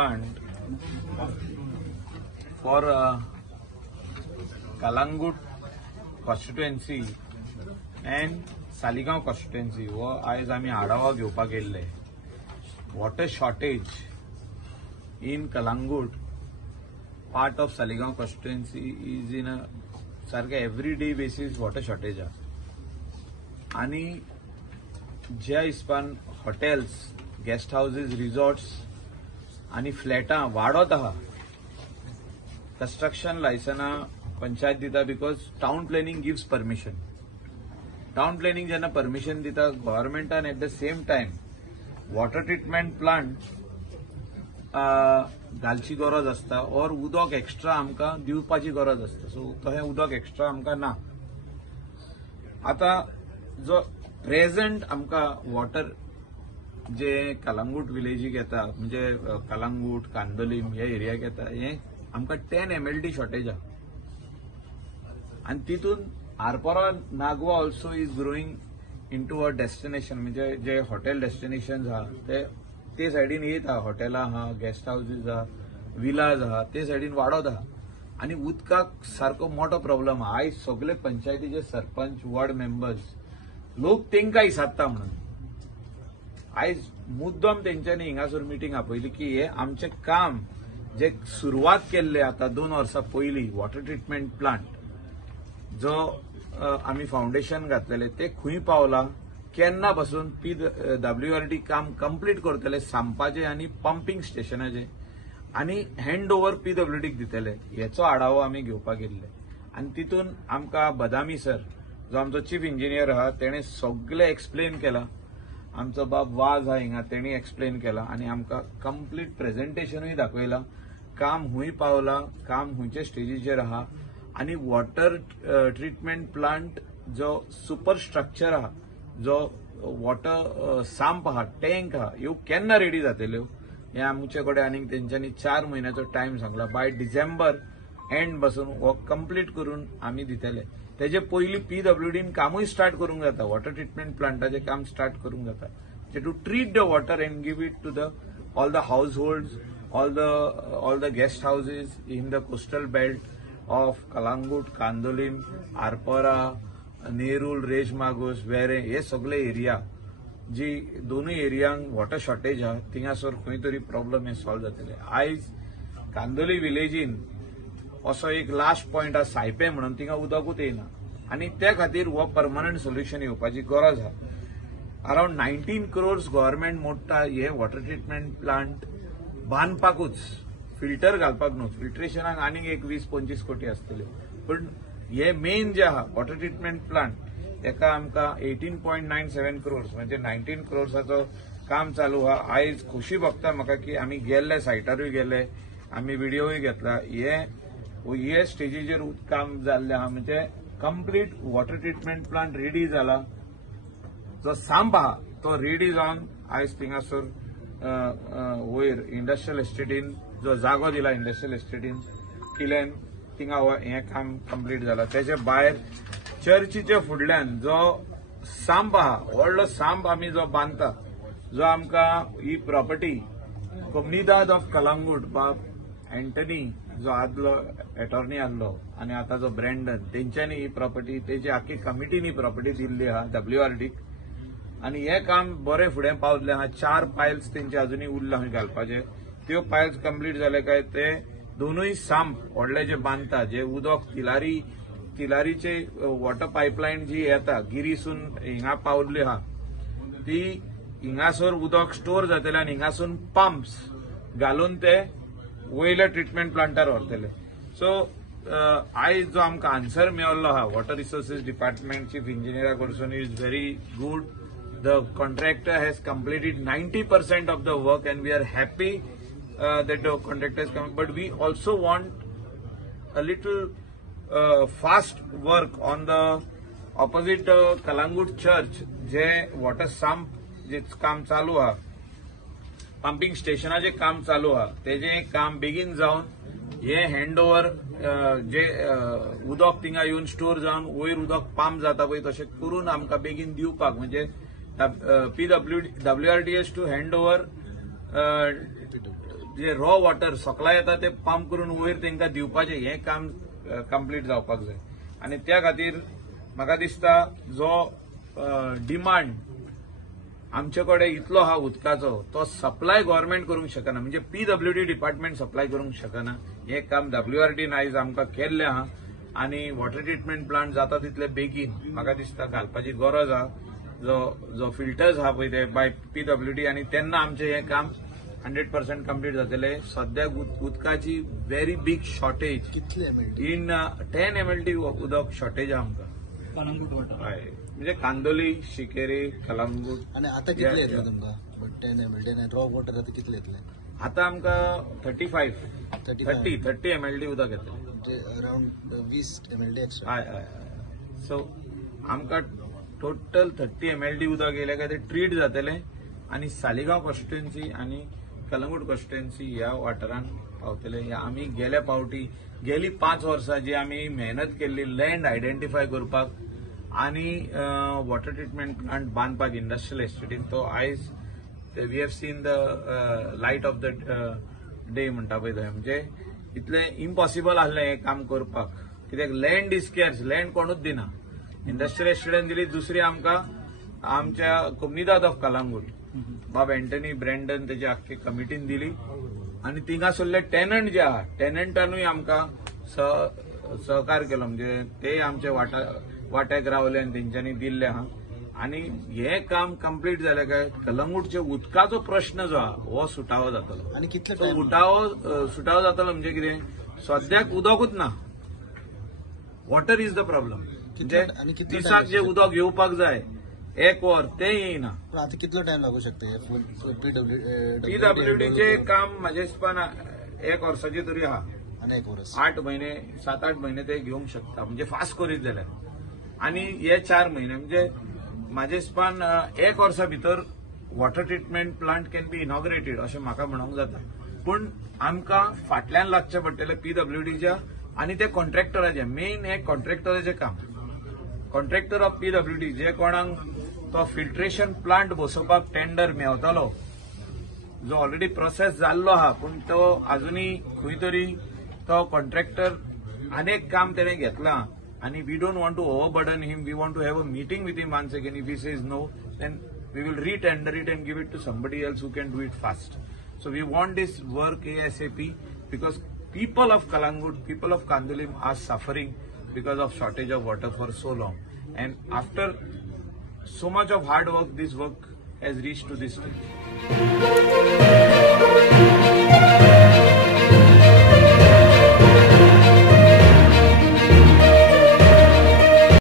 plant for Kalangut constituency and Saligaon constituency व आज आम्ही आढावा घेवपाक गेल्ले. Water shortage in Kalangut, part of Saligaon constituency is in a सारखे everyday basis water shortage आहे. आणि ज्या हिसपान हॉटेल्स, गेस्ट हाऊसेस, रिसॉर्ट्स आणि फ्लॅटां वाडत आहा, कंस्ट्रक्शन लायसनां पंचायत दिता because town planning gives permission. Town planning जेन्ना परमिशन दिता गव्हर्नमेंटान at the same time water treatment plant घालची गरज आसता और उदक एक्स्ट्रा आमकां दिवपाची गरज आसता. सो तशें उदक एक्स्ट्रा आमकां ना. आता जो प्रेझेंट आमकां वॉटर जे कलांगूट विलेजीक येता म्हणजे कलांगूट, कांदोलीम ह्या एरियाक येता हे आमकां 10 MLD शॉर्टेज आहा. आणि तितून Arpora Nagwa also is growing into a destination म्हणजे जे हॉटेल डेस्टिनेशन्स आहा ते सायडीन येत आहा. हॉटेलां आहा, गेस्ट हाऊसेस आहा, विलाज आहा, ते सायडीन वाडत आहा. आणि उदकाक सारको मोठो प्रॉब्लेम आहा. आयज सगळे पंचायतीचे सरपंच, वॉर्ड मेंबर्स लोक तेंकां हिसाबता म्हणून आयज मुद्दम तेंच्यांनी हिंगासर मिटींग आपयली की हे आमचे काम जे सुरवात केल्ले आता 2 वर्सां पयलीं वॉटर ट्रिटमेंट प्लांट जो आम्ही फाउंडेशन घातलेले ते खंय पावला, केन्ना पासून PWRD काम कंप्लीट करतले सांपाचे आणि पंपिंग स्टेशनाचे आणि हँड ओव्हर PWRDक दितले हेचो आढावो आम्ही घेवपाक गेल्ले. आणि तितून आमकां बदामी सर जो आमचो चीफ इंजिनियर आहा तेणे सगळे एक्सप्लेन केला. आमचो बाब वाज आहा हिंगा तेणी एक्सप्लेन केला आणि आमकां कंप्लीट प्रेझेंटेशनूय दाखयला. काम हुंय पावला, काम हुंयचे स्टेजीचेर आहा आणि वॉटर ट्रिटमेंट प्लांट जो सुपर स्ट्रक्चर आहा, जो वॉटर सांप आहा, टँक आहा, ह्यो केन्ना रेडी जातल्यो हे आमचे कडेन आनीक तेंच्यांनी 4 म्हयन्याचो टायम सांगला. बाय डिसेंबर एंड पासून हो कंप्लीट करून आमी दितले. तेजे पयलीं PWDन कामूय स्टार्ट करूंक जाता. वॉटर ट्रिटमेंट प्लांटाचे काम स्टार्ट करूंक जाता to treat the water and give it to the all the households, all the guest houses in the coastal belt of Calangute, Candolim, Arpora, Nerul, Reis Magos, Verem हे सगळे एरिया जी दोनूय एरियांक वॉटर शॉर्टेज आहा थिंगासर खंय तरी प्रॉब्लेम हे सॉल्व जातले. आयज कांदोली विलेजीन असो एक लास्ट पॉइंट आहा सायपे म्हणून थिंगा उदकूच येना आणि त्या खातीर हो परमनंट सोल्युशन येवपाची गरज आहा. अराउंड 19 crores गव्हर्नमेंट मोडटा हे वॉटर ट्रिटमेंट प्लांट बांदपाकूच, फिल्टर घालपाक न्हू. फिल्ट्रेशनाक आनीक एक 20-25 कोटी आसतल्यो. पण हे मेन जे आहा वॉटर ट्रिटमेंट प्लांट तेका आमकां 18.97 crores म्हणजे 19 crores काम चालू आहा. आयज खोशी भोगता म्हाका की आमी गेल्ले सायटारूय गेले, आमी व्हिडिओय घेतला. हे स्टेजीचेर काम जाल्ले आहा म्हणजे complete water treatment plant ready जाला. जो सांप आहा तो रेडी जावन आयज थिंगासर वयर इंडस्ट्रियल एस्टेटीन जो जागो दिला इंडस्ट्रियल एस्टेटीन किल्ल्यान थिंगा हे काम कंप्लीट जाला. तेचे भायर चर्चीचे फुडल्यान जो सांप आहा, व्हडलो सांप आमी जो बांदता, जो आमकां ही प्रॉपर्टी कोमुनिदाद ऑफ कलांगूट बाब अँटनी जो आदलो अटॉर्नी आसलो आणि आता जो ब्रँडन तेंच्यांनी ही प्रॉपर्टी तेजी आख्खी कमिटीनी ही प्रॉपर्टी दिल्ली आहा WRDक. आणि हे काम बरें फुडें पावतलें आहा. 4 पायल्स तेंचे अजुनूय उरला खंय घालपाचे. त्यो पायल्स कंप्लीट जाले काय ते दोनूय सांप व्हडले जे बांदता, जे उदक तिलारीचे वॉटर पायपलायन जी येता गिरीसून हिंगा पावल्ली आहा ती हिंगासर उदक स्टोर जातले आनी हिंगासून पंप्स घालून ते वयल्या ट्रिटमेंट प्लांटार व्हरतले. सो आयज जो आमकां आन्सर मेळिल्लो आहा वॉटर रिसोर्सीस डिपार्टमेंट चीफ इंजिनियरा कडसून is very good. The contractor has completed 90% of the work and we are happy that the contractor has come. But we also want a little fast work on the opposite Kalangut church जे water सांप जे काम चालू आहा, pumping स्टेशनाचे काम चालू आहा, तेजे काम बेगीन जावन हे हँड ओव्हर जे उदक थिंगा येवन स्टोर जावन वयर उदक पंप जाता पळय तशें करून आमकां बेगीन दिवपाक म्हणजे WRD has to hand over जे रॉ वॉटर सकला येता ते पंप करून वयर तांकां दिवपाचें हें काम कंप्लीट जावपाक जाय. आनी त्या खातीर म्हाका दिसता जो डिमांड आमचे कडेन इतलो आहा उदकाचो तो सप्लाय गव्हर्नमेंट करूंक शकना, म्हणजे PWD डिपार्टमेंट सप्लाय करूंक शकना. हें काम WRDन आयज आमकां केल्लें आहा आनी वॉटर ट्रिटमेंट प्लांट जाता तितले बेगीन म्हाका दिसता घालपाची गरज आहा. जो फिल्टर्स आहा पळय ते बाय PWD आनी तेन्ना आमचें हें काम 100% कंप्लीट जातलें. सद्याक उदकाची व्हेरी बिग शॉर्टेज कितले इन 10 MLT उदक शॉर्टेज आहा आमकां. हय, म्हणजे कांदोली, शिकेरी, कलंगूट. आणि आता कितले येतले तुमकां 10 MLT आणि रॉ वॉटर आता कितले येतले? आता आमकां 30 MLT उदक येतलें, म्हणजे अराउंड 20 MLT एक्स्ट्रा. हय. सो आमकां टोटल 30 MLT उदक येयलें काय ते ट्रीट जातलें आनी सालिगांव कॉन्स्टिट्युएन्सी आनी कलंगूट कॉन्स्टिट्युएन्सी ह्या वाठारांत पावतले. आमी गेल्या फावटी गेली 5 वर्सां जी आमी मेहनत केल्ली लँड आयडेंटिफाय करपाक आनी वॉटर ट्रिटमेंट प्लांट बांदपाक इंडस्ट्रियल एस्टेटीन, तो आयज we have seen the light of the day म्हणटा पळय थंय. म्हणजे इतलें इम्पॉसिबल आसलें हें काम करपाक, कित्याक लँड इज स्कॅर्स, लँड कोणूच दिना. इंडस्ट्रियल एस्टेटीन दिली, दुसरी आमकां आमच्या कोमुनिदाद ऑफ कलंगूट बाब एंटनी ब्रँडन तेजे आख्खे कमिटीन दिली आनी थिंगासरले टेनंट जे आहा टेनंटानूय आमकां सहकार केलो, म्हणजे ते आमचे वाट्याक रावले आनी तेंच्यांनी दिल्ले आहा. आनी हें काम कंप्लीट जालें काय कलंगूटचे उदकाचो प्रश्न जो आहा हो सुटावो जातलो. आणि कितले सुटावो जातलो म्हणजे कितें, सद्याक उदकूच ना. Water is the problem. म्हणजे दिसाक जे उदक येवपाक जाय 1 वर ते येयना. आता कितलो टाइम लागू शकता PWDचे काम म्हाजे हिसपान 1 वर्साची तरी आहा. आणि 1 वर्स 7-8 महिने ते घेवंक शकता, म्हणजे फास्ट करीत जाल्यार. आनी हे 4 महिने म्हणजे म्हाजे हिसपान 1 वर्सा भितर water treatment plant can be inaugurated अशें म्हाका म्हणूंक जाता. पूण आमकां फाटल्यान लागचें पडटलें PWDच्या आनी ते कॉन्ट्रॅक्टराचें. मेन हें कॉन्ट्रॅक्टराचें काम. कॉन्ट्रॅक्टर ऑफ PWD जे कोणाक तो फिल्ट्रेशन प्लांट बसोवपाक टेंडर मेवतलो, जो ऑलरेडी प्रोसेस जाल्लो आहा, पूण तो अजुनूय खंय तरी तो कॉन्ट्रॅक्टर अनेक काम तेणें घेतलां आनी we don't want to overburden him. We want to have a meeting with him once again. If he says no, then we will retender it and give it to somebody else who can do it fast. So we want this work ASAP because people of Kalangut, people of Kandolim are suffering because of shortage of water for so long. And after so much of hard work, this work has reached to this stage.